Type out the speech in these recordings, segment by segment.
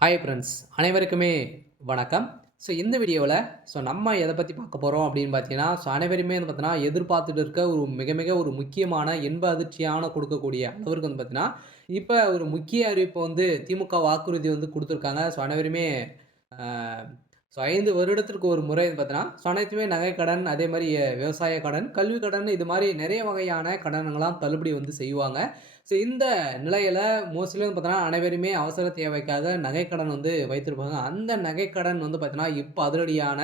Hi friends அனைவருக்குமே வணக்கம். இந்த வீடியோவில் நம்ம எதை பற்றி பார்க்க போகிறோம் அப்படின்னு பார்த்தீங்கன்னா, அனைவருமே வந்து பார்த்தீங்கன்னா எதிர்பார்த்துட்டு இருக்க ஒரு மிக மிக ஒரு முக்கியமான இன்ப அதிர்ச்சியான கொடுக்கக்கூடிய அளவிற்கு வந்து பார்த்தீங்கன்னா, இப்போ ஒரு முக்கிய அறிவிப்பு வந்து திமுக வாக்குறுதி வந்து கொடுத்துருக்காங்க. அனைவருமே அ 5 வருடத்திற்கு ஒரு முறை வந்து பார்த்தீங்கன்னா, அனைத்துமே நகைக்கடன், அதே மாரி விவசாய கடன், கல்வி கடன் இது மாரி நிறைய வகையான கடன்கள்லாம் தள்ளுபடி வந்து செய்வாங்க. இந்த நிலையில மோஸ்ட்லி வந்து பார்த்தீங்கன்னா, அனைவருமே அவசர தேவைக்காக நகைக்கடன் வந்து வைத்திருப்பாங்க. அந்த நகைக்கடன் வந்து பார்த்தீங்கன்னா, இப்ப அதிரடியான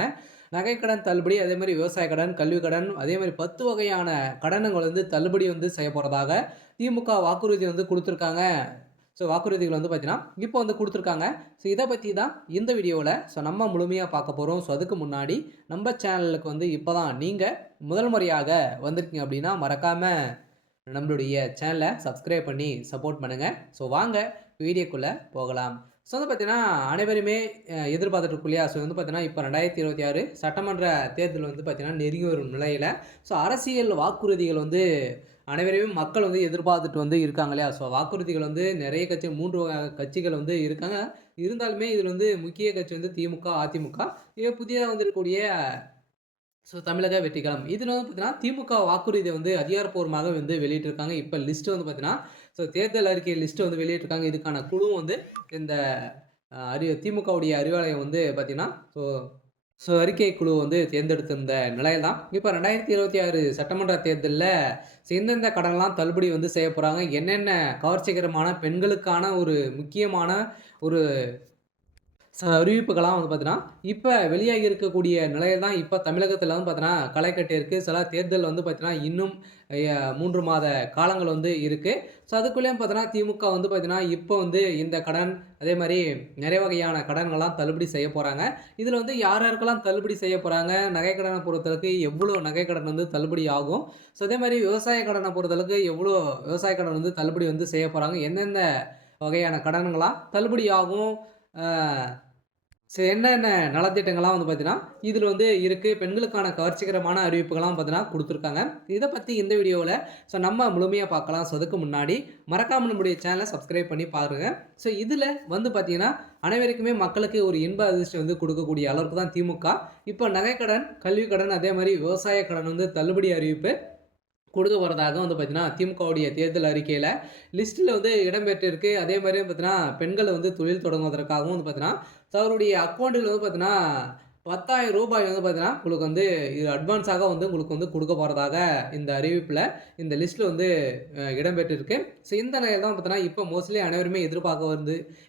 நகைக்கடன் தள்ளுபடி, அதே மாரி விவசாய கடன், கல்வி கடன், அதே மாரி 10 வகையான கடன்கள் வந்து தள்ளுபடி வந்து செய்யப்போறதாக திமுக வாக்குறுதி வந்து குடுத்துருக்காங்க. வாக்குறுதிகள் வந்து பார்த்தீங்கன்னா, இப்போ வந்து குடுத்துருக்காங்க. இத பத்தி தான் இந்த வீடியோல நம்ம முழுமையா பார்க்க போறோம். அதுக்கு முன்னாடி நம்ம சேனலுக்கு வந்து இப்ப தான் நீங்க முதல் முறையாக வந்திருக்கீங்க அப்படின்னா, மறக்காம நம்மளுடைய சேனலை சப்ஸ்கிரைப் பண்ணி சப்போர்ட் பண்ணுங்க. வாங்க வீடியோக்குள்ள போகலாம். வந்து பார்த்தீங்கன்னா, அனைவருமே எதிர்பார்த்துட்டு இருக்கோம் இல்லையா? வந்து பார்த்தீங்கன்னா, இப்ப 2026 சட்டமன்ற தேர்தல் வந்து பார்த்தீங்கன்னா, நெருங்கி வரும் நிலையில, அரசியல் வாக்குறுதிகள் வந்து அனைவரையும் மக்கள் வந்து எதிர்பார்த்துட்டு வந்து இருக்காங்க இல்லையா? வாக்குறுதிகள் வந்து நெறைய கட்சி 3 கட்சிகள் வந்து இருக்காங்க. இருந்தாலுமே இதில வந்து முக்கிய கட்சி வந்து திமுக, அதிமுக. புதிதா வந்திருக்கக்கூடிய தமிழக வெற்றிக்கழகம். இதில வந்து பார்த்தீங்கன்னா, திமுக வாக்குறுதிய வந்து அதிகாரப்பூர்வமாக வந்து வெளியிட்டிருக்காங்க. இப்ப லிஸ்ட் வந்து பார்த்தீங்கன்னா, தேர்தல் அறிக்கை லிஸ்ட் வந்து வெளியிட்டிருக்காங்க. இதுக்கான குழுவும் வந்து இந்த திமுகவுடைய அறிவாலயம் வந்து பார்த்தீங்கன்னா, அறிக்கை குழு வந்து தேர்ந்தெடுத்திருந்த நிலையில தான், இப்ப 2026 சட்டமன்ற தேர்தல்ல எந்தெந்த கடன்லாம் தள்ளுபடி வந்து செய்ய போறாங்க, என்னென்ன கவர்ச்சிகரமான பெண்களுக்கான ஒரு முக்கியமான ஒரு அறிவிப்புகள்லாம் வந்து பார்த்தீங்கன்னா, இப்ப வெளியாகி இருக்கக்கூடிய நிலையில தான் இப்ப தமிழகத்தில வந்து பார்த்தீங்கன்னா, களை கட்டியிருக்கு. தேர்தல் வந்து பார்த்தீங்கன்னா, இன்னும் 3 மாத காலங்கள் வந்து இருக்கு. அதுக்குள்ளேயும் பார்த்தீங்கன்னா, திமுக வந்து பார்த்தீங்கன்னா, இப்ப வந்து இந்த கடன், அதே மாரி நிறைய வகையான கடன்கள்லாம் தள்ளுபடி செய்ய போறாங்க. இதுல வந்து யார் யாருக்கெல்லாம் தள்ளுபடி செய்ய போறாங்க, நகைக்கடன பொறுத்தளவுக்கு எவ்வளோ நகைக்கடன் வந்து தள்ளுபடி ஆகும். அதே மாரி விவசாய கடன பொறுத்தளவுக்கு எவ்வளோ விவசாய கடன் வந்து தள்ளுபடி வந்து செய்ய போறாங்க. எந்தெந்த வகையான கடன்கள்லாம் தள்ளுபடி ஆகும். அ என்னென்ன நலத்திட்டங்கள்லாம் வந்து பார்த்தீங்கன்னா, இதில வந்து இருக்கு. பெண்களுக்கான கவர்ச்சிகரமான அறிவிப்புகள்லாம் பார்த்தீங்கன்னா குடுத்துருக்காங்க. இத பத்தி இந்த வீடியோல நம்ம முழுமையா பார்க்கலாம். அதுக்கு முன்னாடி மறக்காம நம்முடைய சேனல சப்ஸ்கிரைப் பண்ணி பாருங்க. இதில வந்து பார்த்தீங்கன்னா, அனைவருக்குமே மக்களுக்கு ஒரு இன்ப அதிர்ச்சி வந்து குடுக்கக்கூடிய அளவுக்கு தான் திமுக. இப்ப நகைக்கடன், கல்வி கடன், அதே மாரி விவசாய கடன் வந்து தள்ளுபடி அறிவிப்பு கொடுக்க போறதாக வந்து பார்த்தீங்கன்னா, திமுகவுடைய தேர்தல் அறிக்கையில லிஸ்ட்ல வந்து இடம்பெற்றிருக்கு. அதே மாரி பார்த்தீங்கன்னா, பெண்கள் வந்து தொழில் தொடங்குவதற்காகவும் வந்து பார்த்தீங்கன்னா, அவருடைய அக்கவுண்ட்ல வந்து பார்த்தீங்கன்னா, ரூ. 10,000 வந்து பார்த்தீங்கன்னா, உங்களுக்கு வந்து இது அட்வான்ஸாக வந்து உங்களுக்கு வந்து குடுக்க போறதாக இந்த அறிவிப்புல, இந்த லிஸ்ட்ல வந்து இடம்பெற்றிருக்கு. இந்த நிலையில தான் பார்த்தீங்கன்னா, இப்ப மோஸ்ட்லி அனைவருமே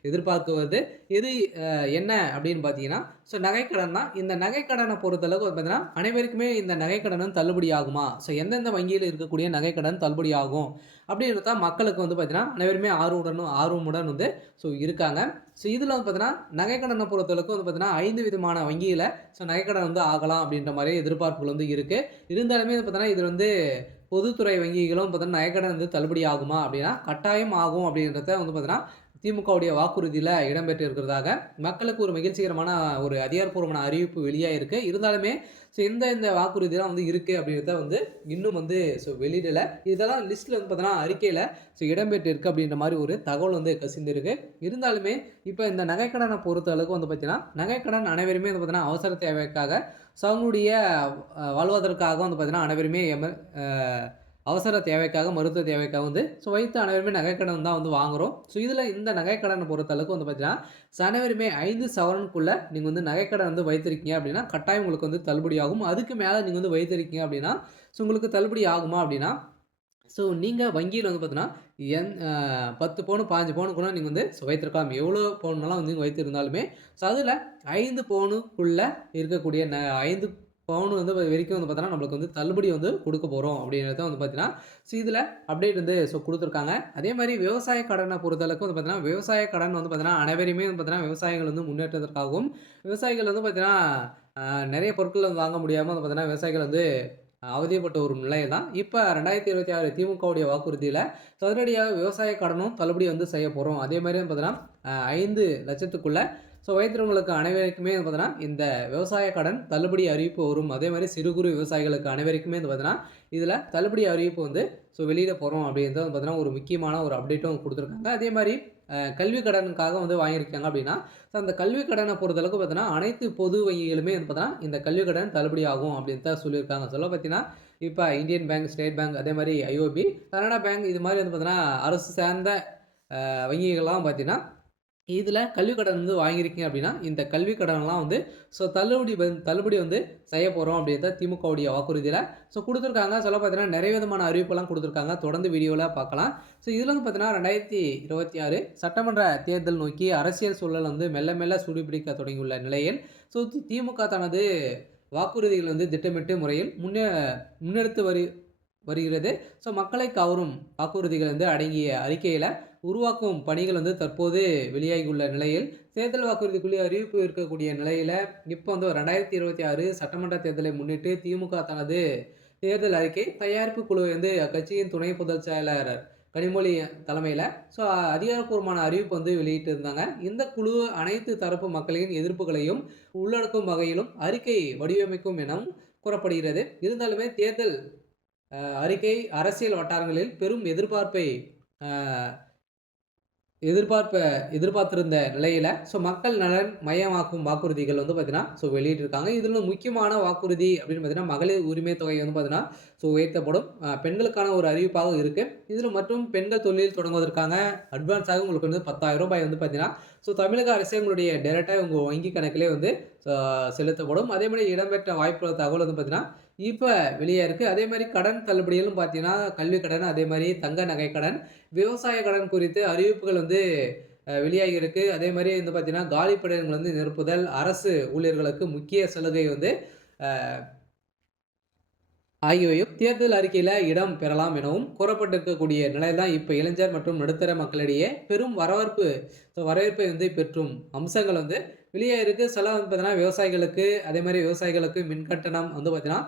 எதிர்பார்க்குவது எது என்ன அப்படின்னு பார்த்தீங்கன்னா, நகைக்கடன் தான். இந்த நகைக்கடன பொறுத்தளவுக்கு வந்து பார்த்தீங்கன்னா, அனைவருக்குமே இந்த நகைக்கடன் தள்ளுபடி ஆகுமா? எந்தெந்த வங்கியில இருக்கக்கூடிய நகைக்கடன் தள்ளுபடி ஆகும்? அப்படின்றது தான் மக்களுக்கு வந்து பார்த்தீங்கன்னா, அனைவருமே ஆர்வமுடன் வந்து இருக்காங்க. இதில வந்து பார்த்தீங்கன்னா, நகைக்கடன பொறுத்தளவுக்கு வந்து பார்த்தீங்கன்னா, 5 விதமான வங்கியில நகைக்கடன் வந்து ஆகலாம் அப்படின்ற மாரி எதிர்பார்ப்புகள் வந்து இருக்கு. இருந்தாலுமே வந்து பார்த்தீங்கன்னா, இது வந்து பொதுத்துறை வங்கிகளும் பார்த்தீங்கன்னா, நகைக்கடன் வந்து தள்ளுபடி ஆகுமா? அப்படின்னா, கட்டாயம் ஆகும் அப்படின்றத வந்து பார்த்தீங்கன்னா, திமுகவுடைய வாக்குறுதியில இடம்பெற்று இருக்கிறதாக மக்களுக்கு ஒரு மகிழ்ச்சிகரமான ஒரு அதிகாரப்பூர்வமான அறிவிப்பு வெளியாயிருக்கு. இருந்தாலுமே இந்த வாக்குறுதிலாம் வந்து இருக்கு அப்படின்றத வந்து இன்னும் வந்து வெளியிடல. இதெல்லாம் லிஸ்ட்ல வந்து பார்த்தீங்கன்னா, அறிக்கையில இடம்பெற்று இருக்கு அப்படின்ற மாரி ஒரு தகவல் வந்து கசிந்திருக்கு. இருந்தாலுமே இப்ப இந்த நகைக்கடன பொறுத்த அளவுக்கு வந்து பார்த்தீங்கன்னா, நகைக்கடன் அனைவருமே வந்து பார்த்தீங்கன்னா, அவசர தேவைக்காக அவங்களுடைய வாழ்வதற்காக வந்து பார்த்தீங்கன்னா, அனைவருமே அ அவசர தேவைக்காக, மருத்துவ தேவைக்காக வந்து வைத்து அனைவருமே நகைக்கடன் தான் வந்து வாங்குறோம். இதில இந்த நகைக்கடன பொறுத்த அளவுக்கு வந்து பார்த்தீங்கன்னா, அனைவருமே 5 சவரனுக்குள்ள நீங்க வந்து நகைக்கடன் வந்து வைத்திருக்கீங்க அப்படின்னா, கட்டாயம் உங்களுக்கு வந்து தள்ளுபடி ஆகும். அதுக்கு மேல நீங்க வந்து வைத்திருக்கீங்க அப்படின்னா, உங்களுக்கு தள்ளுபடி ஆகுமா அப்படின்னா, நீங்க வங்கியில வந்து பார்த்தீங்கன்னா, 10 பவுன், 15 பவுன் கூட நீங்க வந்து வைத்திருக்கலாம். எவ்வளோ பவுன்லாம் வந்து வைத்திருந்தாலுமே, அதில 5 பவுனுக்குள்ள இருக்கக்கூடிய 5 பவுன் வந்து வரைக்கும் வந்து பார்த்தீங்கன்னா, நம்மளுக்கு வந்து தள்ளுபடி வந்து குடுக்க போறோம் அப்படின்றத வந்து பார்த்தீங்கன்னா, இதில அப்டேட் வந்து குடுத்துருக்காங்க. அதே மாரி விவசாய கடன பொறுத்தளவுக்கு வந்து பார்த்தீங்கன்னா, விவசாய கடன் வந்து பார்த்தீங்கன்னா, அனைவரையுமே வந்து பார்த்தீங்கன்னா, விவசாயிகள் வந்து முன்னேற்றத்திற்காகவும், விவசாயிகள் வந்து பார்த்தீங்கன்னா, நெறைய பொருட்கள் வந்து வாங்க முடியாம வந்து பார்த்தீங்கன்னா, விவசாயிகள் வந்து அவதிப்பட்ட ஒரு நிலை தான். இப்ப 2026 திமுகவுடைய வாக்குறுதியில சதுரடியாக விவசாய கடனும் தள்ளுபடி வந்து செய்ய போறோம். அதே மாரி வந்து பார்த்தீங்கன்னா, 5,00,000த்துக்குள்ள வைத்திருக்கிறவங்களுக்கு அனைவருக்குமே வந்து பார்த்தீங்கன்னா, இந்த விவசாய கடன் தள்ளுபடி அறிவிப்பு வரும். அதே மாரி சிறு குறு விவசாயிகளுக்கு அனைவருக்குமே வந்து பார்த்தீங்கன்னா, இதில தள்ளுபடி அறிவிப்பு வந்து வெளியிட போறோம் அப்படின்றது வந்து பார்த்தீங்கன்னா, ஒரு முக்கியமான ஒரு அப்டேட்டும் குடுத்துருக்காங்க. அதே மாரி கல்வி கடனுக்காக வந்து வாங்கியிருக்காங்க அப்படின்னா, ஸோ அந்த கல்வி கடன பொறுத்தளவுக்கு பார்த்தீங்கன்னா, அனைத்து பொது வங்கிகளுமே வந்து பார்த்தீங்கன்னா, இந்த கல்வி கடன் தள்ளுபடி ஆகும் அப்படின்னு தான் சொல்லியிருக்காங்க. சொல்ல பார்த்தீங்கன்னா, இப்ப இந்தியன் பேங்க், ஸ்டேட் பேங்க் அதே மாரி ஐஓபி, கனரா பேங்க் இது மாரி வந்து பார்த்தீங்கன்னா, அரசு சார்ந்த வங்கிகள்லாம் பார்த்தீங்கன்னா, இதில கல்வி கடன் வந்து வாங்கியிருக்கீங்க அப்படின்னா, இந்த கல்வி கடன்லாம் வந்து ஸோ தள்ளுபடி வந்து செய்ய போறோம் அப்படின்றத திமுகவுடைய வாக்குறுதியில ஸோ குடுத்துருக்காங்க. சொல்ல பார்த்தீங்கன்னா, நெறைய விதமான அறிவிப்பெல்லாம் குடுத்துருக்காங்க. தொடர்ந்து வீடியோல பார்க்கலாம். ஸோ இதில வந்து பார்த்தீங்கன்னா, 2026 சட்டமன்ற தேர்தல் நோக்கி அரசியல் சூழல் வந்து மெல்ல மெல்ல சூடுபிடிக்க தொடங்கியுள்ள நிலையில், ஸோ திமுக தனது வாக்குறுதிகள் வந்து திட்டமிட்டு முறையில் முன்னெடுத்து வருகிறது. ஸோ மக்களை கவரும் வாக்குறுதிகள் வந்து அடங்கிய அறிக்கையில உருவாக்கும் பணிகள் வந்து தற்போது வெளியாகியுள்ள நிலையில், தேர்தல் வாக்குறுதிக்குள்ளே அறிவிப்பு இருக்கக்கூடிய நிலையில, இப்போ வந்து 2026 சட்டமன்ற தேர்தலை முன்னிட்டு திமுக தனது தேர்தல் அறிக்கை தயாரிப்பு குழுவை வந்து அக்கட்சியின் துணை பொதுச் செயலாளர் கனிமொழி தலைமையில ஸோ அதிகாரப்பூர்வமான அறிவிப்பு வந்து வெளியிட்டிருந்தாங்க. இந்த குழு அனைத்து தரப்பு மக்களின் எதிர்ப்புகளையும் உள்ளடக்கும் வகையிலும் அறிக்கை வடிவமைக்கும் எனவும் கூறப்படுகிறது. இருந்தாலுமே தேர்தல் அறிக்கை அரசியல் வட்டாரங்களில் பெரும் எதிர்பார்ப்பை அ எதிர்பார்ப்ப எதிர்பார்த்திருந்த நிலையில, ஸோ மக்கள் நலன் மையமாக்கும் வாக்குறுதிகள் வந்து பார்த்தீங்கன்னா, ஸோ வெளியிட்டிருக்காங்க. இதில முக்கியமான வாக்குறுதி அப்படின்னு பார்த்தீங்கன்னா, மகளிர் உரிமை தொகை வந்து பார்த்தீங்கன்னா, ஸோ உயர்த்தப்படும். பெண்களுக்கான ஒரு அறிவிப்பாக இருக்கு. இதில மற்றும் பெண்கள் தொழில் தொடங்குவதற்கான அட்வான்ஸாக உங்களுக்கு வந்து ரூ. 10,000 வந்து பார்த்தீங்கன்னா, ஸோ தமிழக அரசே உங்களுடைய டைரக்ட்டா உங்க வங்கி கணக்கிலே வந்து செலுத்தப்படும். அதேமாரி இடம்பெற்ற வாய்ப்புள்ள தகவல் வந்து பார்த்தீங்கன்னா, இப்ப வெளியா இருக்கு. அதேமாரி கடன் தள்ளுபடிகளும் பார்த்தீங்கன்னா, கல்வி கடன், அதேமாரி தங்க நகை கடன், விவசாய கடன் குறித்து அறிவிப்புகள் வந்து வெளியாகி இருக்கு. அதேமாரி வந்து பார்த்தீங்கன்னா, காலி பணியிடங்கள் வந்து நிரப்புதல், அரசு ஊழியர்களுக்கு முக்கிய சலுகை வந்து அ ஆகியவையும் தேர்தல் அறிக்கையில இடம் பெறலாம் எனவும் கூறப்பட்டிருக்கக்கூடிய நிலையில் தான் இப்ப இளைஞர் மற்றும் நடுத்தர மக்களிடையே பெரும் வரவேற்பை வந்து பெற்றும் அம்சங்கள் வந்து வெளியாயிருக்கு. சில வந்து பார்த்தீங்கன்னா, விவசாயிகளுக்கு அதேமாரி விவசாயிகளுக்கு மின்கட்டணம் வந்து பார்த்தீங்கன்னா,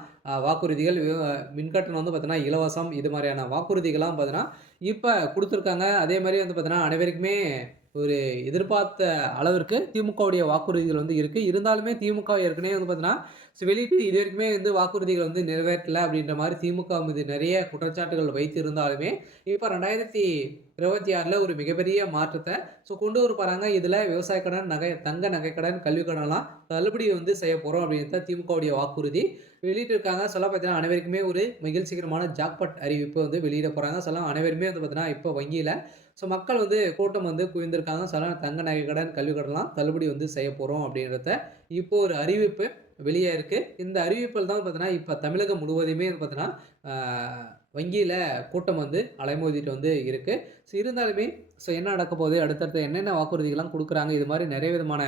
வாக்குறுதிகள் மின்கட்டணம் வந்து பார்த்தீங்கன்னா, இலவசம் இது மாரியான வாக்குறுதிகள்லாம் பார்த்தீங்கன்னா, இப்ப குடுத்துருக்காங்க. அதேமாரி வந்து பார்த்தீங்கன்னா, அனைவருக்குமே ஒரு எதிர்பார்த்த அளவிற்கு திமுகவுடைய வாக்குறுதிகள் வந்து இருக்கு. இருந்தாலுமே திமுக ஏற்கனவே வந்து பார்த்தீங்கன்னா, வெளியிட்டு இதுவரைக்குமே வந்து வாக்குறுதிகள் வந்து நிறைவேற்றல அப்படின்ற மாரி திமுக மீது நெறைய குற்றச்சாட்டுகள் வைத்திருந்தாலுமே, இப்ப 2026ல ஒரு மிகப்பெரிய மாற்றத்த கொண்டு வர போறாங்க. இதுல விவசாய கடன், தங்க நகை கடன், கல்வி கடன்லாம் தள்ளுபடி வந்து செய்ய போறோம் அப்படின்னு தான் திமுகவுடைய வாக்குறுதி வெளியிட்டிருக்காங்க. சொல்ல பார்த்தீங்கன்னா, அனைவருக்குமே ஒரு மகிழ்ச்சிகரமான ஜாக்பாட் அறிவிப்பு வந்து வெளியிட போறாங்க. அனைவருமே வந்து பார்த்தீங்கன்னா, இப்போ வங்கியில மக்கள் வந்து கூட்டம் வந்து குவிந்திருக்காங்க. தங்க நகை கடன், கல்வி கடன்லாம் தள்ளுபடி வந்து செய்ய போறோம் அப்படின்றத இப்போ ஒரு அறிவிப்பு வெளியா இருக்கு. இந்த அறிவிப்பில் தான் பார்த்தீங்கன்னா, இப்ப தமிழகம் முழுவதுமே வந்து பார்த்தீங்கன்னா, வங்கியில கூட்டம் வந்து அலைமோதிட்டு வந்து இருக்கு. இருந்தாலுமே என்ன நடக்க போகுது? அடுத்தடுத்து என்னென்ன வாக்குறுதிகள்லாம் குடுக்குறாங்க? இது மாரி நெறைய விதமான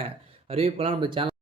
அறிவிப்புலாம் நம்ம சேனல்